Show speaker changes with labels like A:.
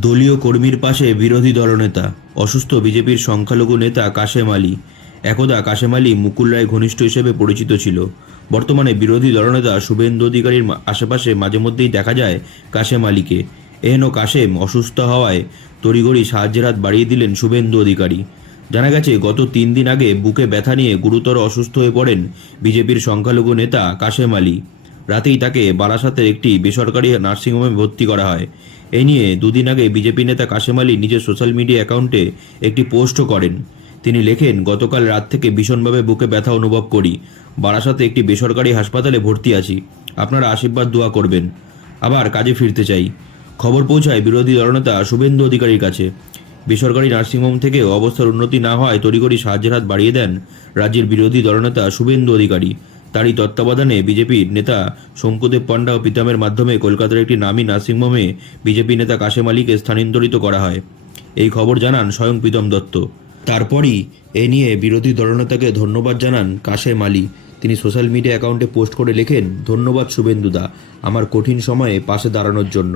A: দলীয় কর্মীর পাশে বিরোধী দলনেতা, অসুস্থ বিজেপির সংখ্যালঘু নেতা কাশেম আলী। একদা কাশেম আলী মুকুল রায় ঘনিষ্ঠ হিসেবে পরিচিত ছিল। বর্তমানে বিরোধী দলনেতা শুভেন্দু অধিকারীর আশেপাশে মাঝে মধ্যেই দেখা যায় কাশেম আলীকে। এহেন কাশেম অসুস্থ হওয়ায় তড়িঘড়ি সাহায্যের হাত বাড়িয়ে দিলেন শুভেন্দু অধিকারী। জানা গেছে, গত তিন দিন আগে বুকে ব্যথা নিয়ে গুরুতর অসুস্থ হয়ে পড়েন বিজেপির সংখ্যালঘু নেতা কাশেম আলী। রাতেই তাকে বারাসাতের একটি বেসরকারি নার্সিংহোমে ভর্তি করা হয়। এই নিয়ে দুদিন আগে বিজেপি নেতা কাশেম আলী নিজের সোশ্যাল মিডিয়া অ্যাকাউন্টে একটি পোস্টও করেন। তিনি লেখেন, গতকাল রাত থেকে ভীষণভাবে বুকে ব্যথা অনুভব করি। বারাসাতে একটি বেসরকারি হাসপাতালে ভর্তি আছি। আপনারা আশীর্বাদ, দোয়া করবেন। আবার কাজে ফিরতে চাই। খবর পৌঁছায় বিরোধী দলনেতা শুভেন্দু অধিকারীর কাছে। বেসরকারি নার্সিংহোম থেকেও অবস্থার উন্নতি না হওয়ায় তড়িঘড়ি সাহায্যের হাত বাড়িয়ে দেন রাজ্যের বিরোধী দলনেতা শুভেন্দু অধিকারী। তারই তত্ত্বাবধানে বিজেপির নেতা শঙ্কুদেব পান্ডা ও পিতামের মাধ্যমে কলকাতার একটি নামী নার্সিংহোমে বিজেপি নেতা কাশেম আলীকে স্থানান্তরিত করা হয়। এই খবর জানান স্বয়ং প্রীতম দত্ত। তারপরই এ নিয়ে বিরোধী দলনেতাকে ধন্যবাদ জানান কাশেম আলী। তিনি সোশ্যাল মিডিয়া অ্যাকাউন্টে পোস্ট করে লেখেন, ধন্যবাদ শুভেন্দুদা আমার কঠিন সময়ে পাশে দাঁড়ানোর জন্য।